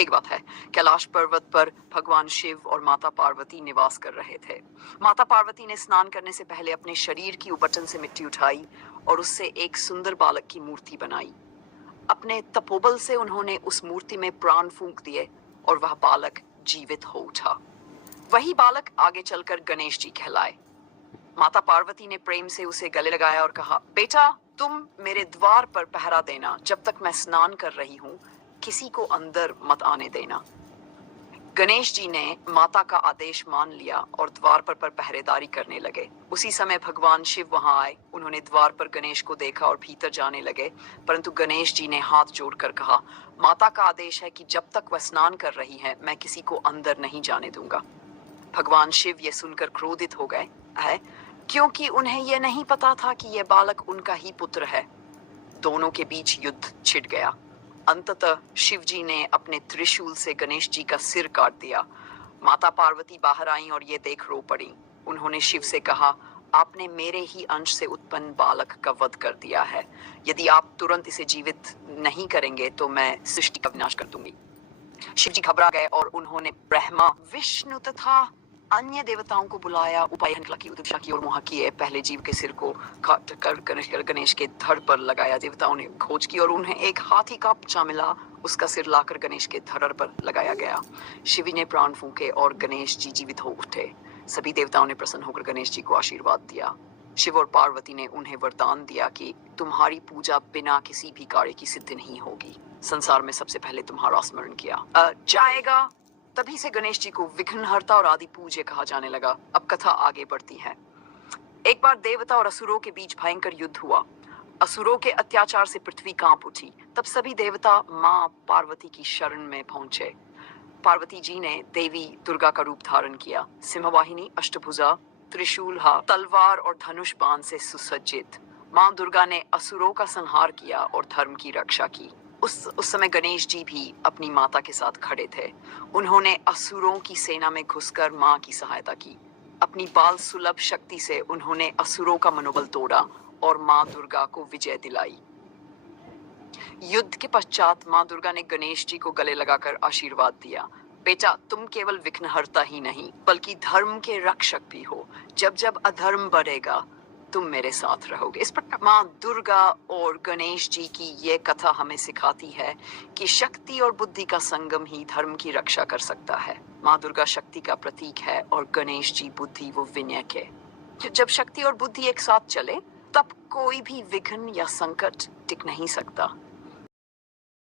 एक बात है, कैलाश पर्वत पर भगवान शिव और माता पार्वती निवास कर रहे थे। माता पार्वती ने स्नान करने से पहले अपने शरीर की उबटन से मिट्टी उठाई और उससे एक सुंदर बालक की मूर्ति बनाई। अपने तपोबल से उन्होंने उस मूर्ति में प्राण फूंक दिए और वह बालक जीवित हो उठा। वही बालक आगे चलकर गणेश जी कहलाए। माता पार्वती ने प्रेम से उसे गले लगाया और कहा, बेटा, तुम मेरे द्वार पर पहरा देना। जब तक मैं स्नान कर रही हूँ, किसी को अंदर मत आने देना। गणेश जी ने माता का आदेश मान लिया और द्वार पर पहरेदारी करने लगे। उसी समय भगवान शिव वहां आए। उन्होंने द्वार पर गणेश को देखा और भीतर जाने लगे, परंतु गणेश जी ने हाथ जोड़कर कहा, माता का आदेश है कि जब तक वह स्नान कर रही है, मैं किसी को अंदर नहीं जाने दूंगा। भगवान शिव ये सुनकर क्रोधित हो गए है, क्योंकि उन्हें यह नहीं पता था कि यह बालक उनका ही पुत्र है। दोनों के बीच युद्ध छिड़ गया। अंततः शिव जी ने अपने त्रिशूल से गणेश जी का सिर काट दिया। माता पार्वती बाहर आईं और ये देख रो पड़ी। उन्होंने शिव से कहा, आपने मेरे ही अंश से उत्पन्न बालक का वध कर दिया है। यदि आप तुरंत इसे जीवित नहीं करेंगे तो मैं सृष्टि का विनाश कर दूंगी। शिव जी घबरा गए और उन्होंने ब्रह्मा, विष्णु तथा अन्य देवताओं को बुलाया। उपाय निकला की दिशा की और मुहा किए पहले जीव के सिर को काट कर गणेश के धड़ पर लगाया। देवताओं ने खोज की और उन्हें एक हाथी का बच्चा मिला। उसका सिर लाकर गणेश के धड़ पर लगाया गया। शिव ने प्राण फूंके और गणेश जी जीवित हो उठे। सभी देवताओं ने प्रसन्न होकर गणेश जी को आशीर्वाद दिया। शिव और पार्वती ने उन्हें वरदान दिया कि तुम्हारी पूजा बिना किसी भी कार्य की सिद्धि नहीं होगी। संसार में सबसे पहले तुम्हारा स्मरण किया जाएगा। तभी से गणेश जी को विघ्नहर्ता और आदि पूज्य कहा जाने लगा। अब कथा आगे बढ़ती है। एक बार देवता और असुरों के बीच भयंकर युद्ध हुआ। असुरों के अत्याचार से पृथ्वी कांप उठी। तब सभी देवता मां पार्वती की शरण में पहुंचे। पार्वती जी ने देवी दुर्गा का रूप धारण किया। सिंहवाहिनी, अष्टभुजा, त्रिशूल, तलवार और धनुष बाण से सुसज्जित मां दुर्गा ने असुरों का संहार किया और धर्म की रक्षा की। उस समय गणेश जी भी अपनी माता के साथ खड़े थे। उन्होंने असुरों की सेना में घुसकर मां की सहायता की। अपनी बाल सुलभ शक्ति से उन्होंने असुरों का मनोबल तोड़ा और मां दुर्गा को विजय दिलाई। युद्ध के पश्चात मां दुर्गा ने गणेश जी को गले लगाकर आशीर्वाद दिया, बेटा, तुम केवल विघ्नहर्ता ही नहीं बल्कि धर्म के रक्षक भी हो। जब जब अधर्म बढ़ेगा, तुम मेरे साथ रहोगे। इस प्रकार मां दुर्गा और गणेश जी की ये कथा हमें सिखाती है कि शक्ति और बुद्धि का संगम ही धर्म की रक्षा कर सकता है। मां दुर्गा शक्ति का प्रतीक है और गणेश जी बुद्धि व विनय के। जब शक्ति और बुद्धि एक साथ चले, तब कोई भी विघ्न या संकट टिक नहीं सकता।